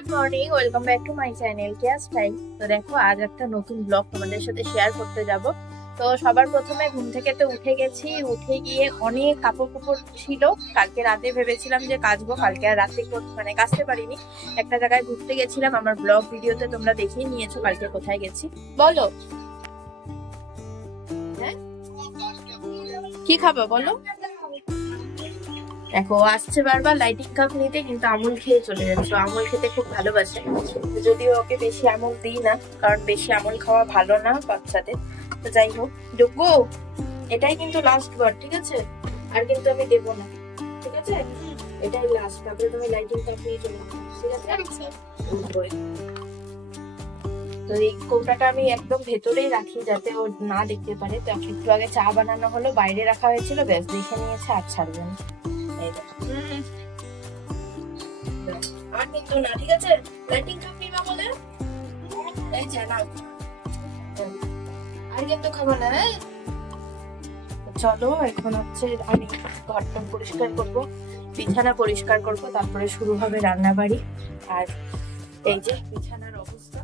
Good morning, welcome back to my channel Keya style. তো দেখো, আজ একটা নতুন ব্লগ তোমাদের সাথে শেয়ার করতে যাব। তো সবার প্রথমে ঘুম থেকে তো উঠে গেছি। উঠে গিয়ে অনেক কাপড় ছিল। কালকে রাতে ভেবেছিলাম যে কাচবো, কালকে আর রাতে মানে কাচতে পারিনি। একটা জায়গায় ঘুরতে গেছিলাম, আমার ব্লগ ভিডিওতে তোমরা দেখেই নিয়েছো কালকে কোথায় গেছি। বলো হ্যাঁ কি খাবো বলো। দেখো আসছে বারবার লাইটিং কাপ নিতে, কিন্তু আমুল খেয়ে চলে যাচ্ছে। আমুল খেতে খুব ভালোবাসে, যদিও ওকে বেশি আমুল দিই না, কারণ বেশি আমুল খাওয়া ভালো না বাচ্চাদের। তো যাই হোক, ডুগু এটাই কিন্তু লাস্ট বার, ঠিক আছে? আর কিন্তু আমি দেবো না, ঠিক আছে? এটাই লাস্ট। তারপরে তুমি লাইটিং কাপ নিয়ে চলে যাবে, ঠিক আছে? তো এই কৌটাটা আমি একদম ভেতরেই রাখি, যাতে ও না দেখতে পারে। তো একটু আগে চা বানানো হলো, বাইরে রাখা হয়েছিল, ব্যাস দেখে নিয়েছে, আর ছাড়বে না। আর কিন্তু না, ঠিক আছে? লাইটিং কাপ নিবা বলে এই জানাও, আর কিন্তু খাবো না। চলো, এখন হচ্ছে আমি ঘরটা পরিষ্কার করব, বিছানা পরিষ্কার করব, তারপরে শুরু হবে রান্না বাড়ি। আর এই যে বিছানার অবস্থা,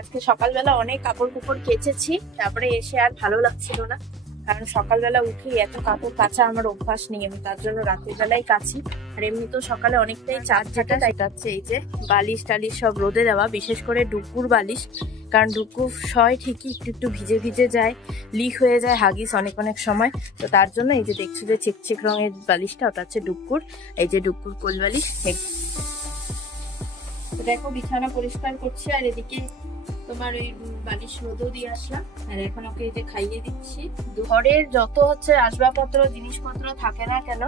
আজকে সকালবেলা অনেক কাপড় কেচেছি, তারপরে এসে আর ভালো লাগছিল না, কারণ সকালবেলা উঠে এত কাপড় কাচা আমার অভ্যাস নেই। আমি তার জন্য রাতের বেলায় কাচি। আর এমনি তো সকালে অনেকটাই চার্জ ঝাঁটা যাচ্ছে। এই যে বালিশ টালিশ সব রোদে দেওয়া, বিশেষ করে ডুকুর বালিশ, কারণ ডুকু শয় ঠিকই একটু ভিজে ভিজে যায়, লিক হয়ে যায় হাগিস অনেক সময়। তো তার জন্য এই যে দেখছো যে চিকচিক রঙের বালিশটা, ওটা হচ্ছে ডুকুর। এই যে ডুকুর কোল বালিশ। তো দেখো বিছানা পরিষ্কার করছি, আর এদিকে তোমার ওই বালিশ রোদও দিয়ে আসলাম। আর এখন ওকে এই যে খাইয়ে দিচ্ছি। ঘরের যত হচ্ছে আসবাবপত্র জিনিসপত্র থাকে না কেন,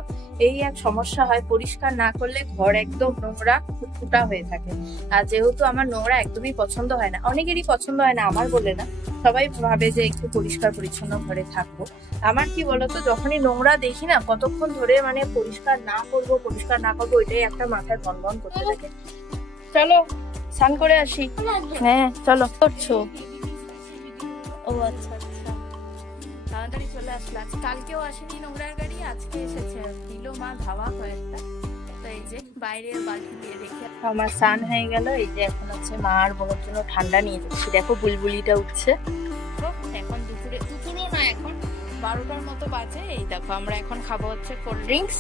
এই এক সমস্যা হয়, পরিষ্কার না করলে ঘর একদম নোংরা ফুটফুটা হয়ে থাকে। আর যেহেতু আমার নোংরা একদমই পছন্দ হয় না, অনেকেরই পছন্দ হয় না, আমার বলে না, সবাই ভাবে যে একটু পরিষ্কার পরিচ্ছন্ন ঘরে থাকবো। আমার কি বলতো, যখনই নোংরা দেখি না, কতক্ষণ ধরে মানে পরিষ্কার না করবো ওইটাই একটা মাথায় বনবন করতে থাকে। চলো স্নান করে আসি। হ্যাঁ চলো। করছো? ও আচ্ছা আচ্ছা, তাড়াতাড়ি চলে আসলো। আজ কালকেও আসেনি নোংরার গাড়ি, আজকে এসেছে, দিল মা ধাওয়া কয়েকটা। তো এই যে বাইরে বালতি দিয়ে রেখে আমার স্নান হয়ে গেল। এই যে এখন হচ্ছে মা আর বোনের জন্য ঠান্ডা নিয়ে যাচ্ছি। দেখো বুলবুলিটা উঠছে। এখন দুপুরও না, এখন 12টার মতো বাজে। এই দেখো আমরা এখন খাবো হচ্ছে কোল্ড ড্রিঙ্কস।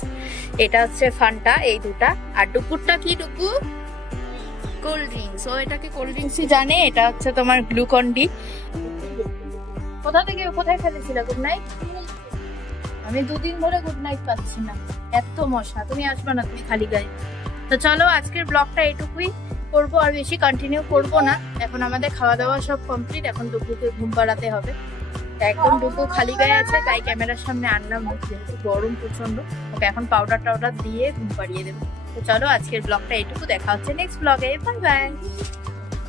এটা হচ্ছে ফান্টা, এই দুটা। আর ডুকুরটা কি? ডুকু কোল্ড ড্রিঙ্কস, ও এটাকে কোল্ড ড্রিঙ্কসই জানে। এটা হচ্ছে তোমার গ্লুকন ডি। কোথায় ফেলেছিল গুড নাইট? আমি 2 দিন ধরে গুড নাইট পাচ্ছি না, এত মশা। তুমি আসবে না, তুমি খালি গায়ে। তো চলো, আজকের ব্লগটা এটুকুই করবো, আর বেশি কন্টিনিউ করবো না। এখন আমাদের খাওয়া দাওয়া সব কমপ্লিট, এখন ডুকুকে ঘুম পাড়াতে হবে। একদম ডুকু খালি গায়ে আছে, তাই ক্যামেরার সামনে আনলাম, যেহেতু গরম প্রচন্ড। ওকে এখন পাউডার টাউডার দিয়ে ঘুম পাড়িয়ে দেবো। তো চলো, আজকের ব্লগটা এটুকু, দেখা হচ্ছে নেক্সট ব্লগে। Bye bye.